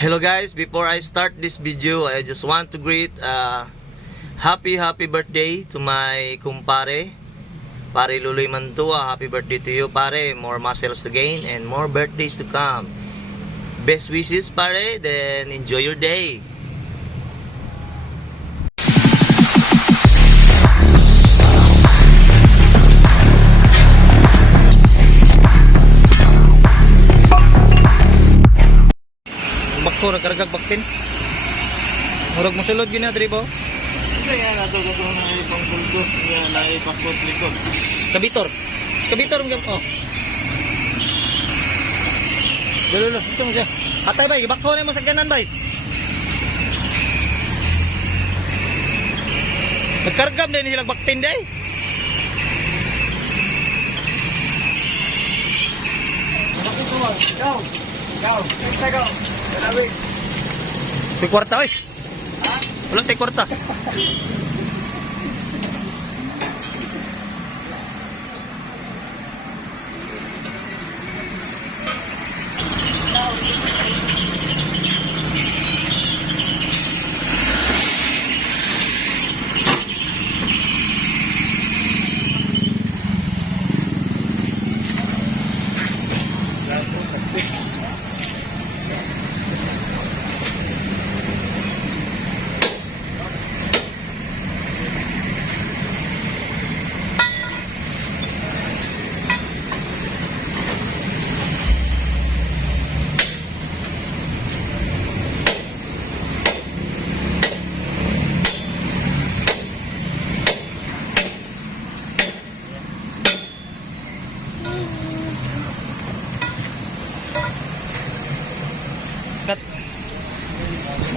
Hello guys, before I start this video, I just want to greet happy birthday to my kumpare, Pare Luloy Mantua. Happy birthday to you, pare. More muscles to gain and more birthdays to come. Best wishes, pare. Then enjoy your day. Bakto nagkaragag baktin. Murag mo sulod gyud na diri ba? Kaya na ito na ipang pulgo, na ipang likod. Kabitor. Kabitor ngam oh. Lolo, isa mo siya. Atay bay, bakto na mo sa kanan bay. Nagkargam din sila baktin day. Go. Let's go. Dalawi. May kwarta oy. Ha? Walang tay kwarta.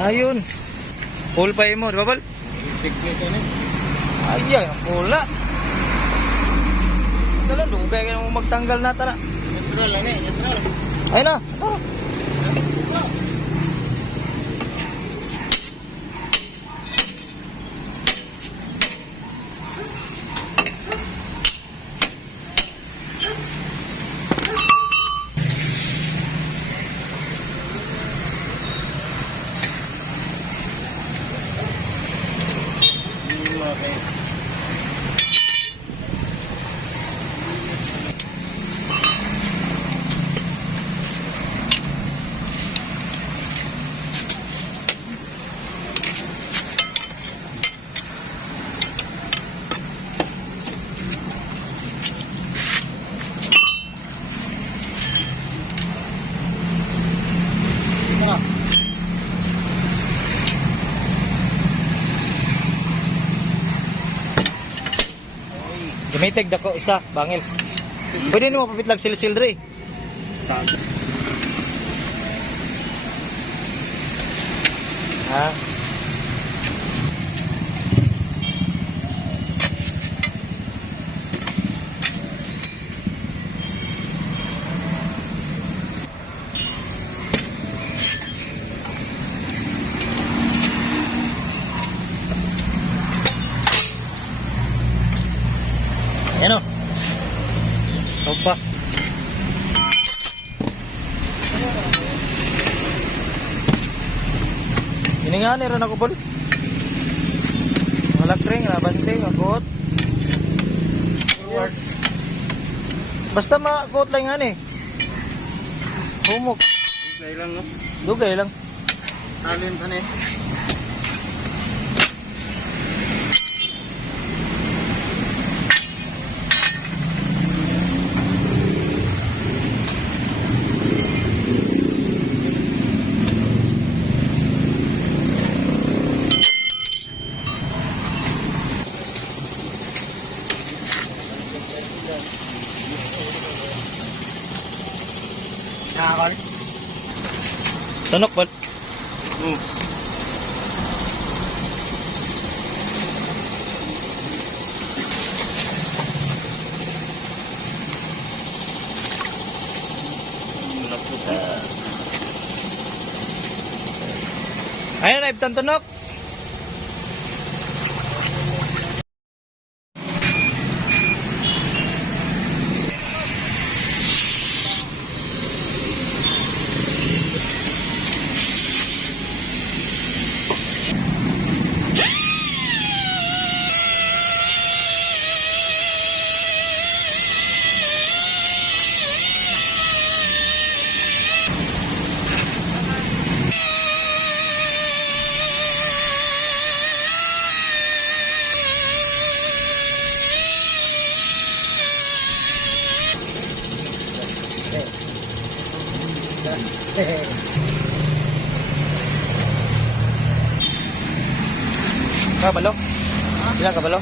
Ayun. Pull pa mo, di ba bal? Ayun, pula. Dalan dugay ka mo magtanggal na tara. Neutral lang eh, neutral. Ayun na. Oh. Okay. Gamitig dako isa, bangil. Pwede nimo papitlag sil-sil dre. Ha? Ayan o. Opa. Ini nga ni ron ako po. Malakring, nabanting, akot. Basta makakot lang nga ni. Humok. Dugay lang, no? Dugay lang. Alin pa na eh. Nakakal? Tunok ba? Ayan na, ibtan tunok. Kabalo? Ilang kabalo?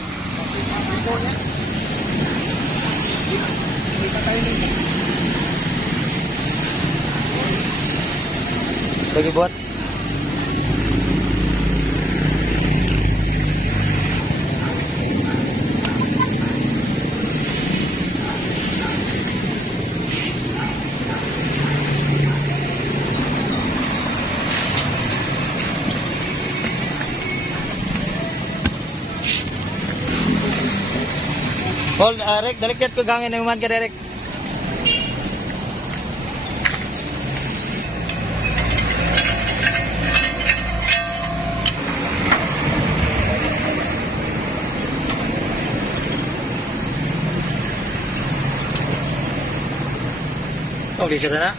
Lagi buat? Hold, Rick, dalikat ko gangin na man ka, Rick. Oh, di sila na.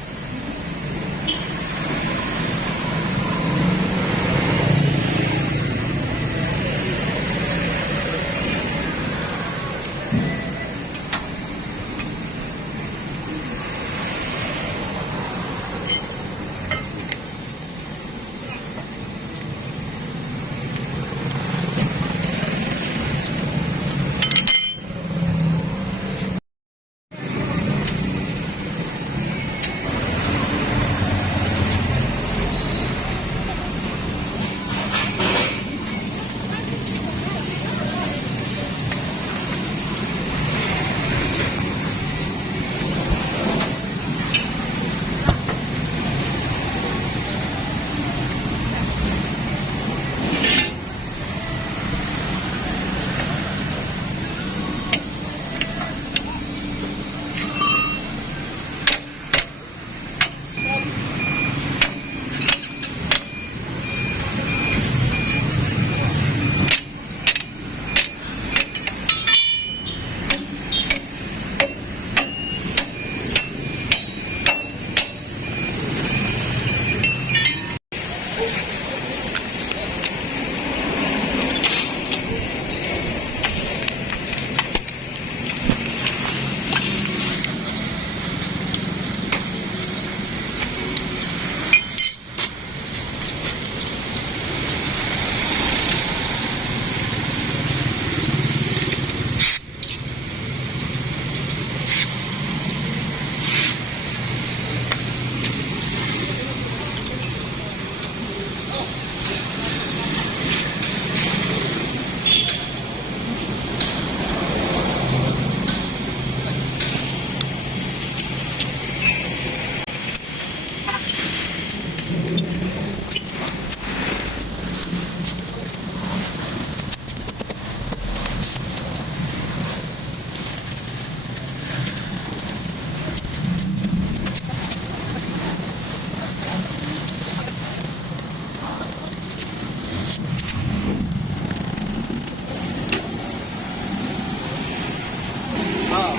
Oo.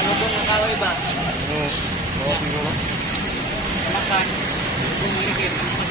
Ano po ng kaway ba? Oo, siguro. Makan. Bumili kayo.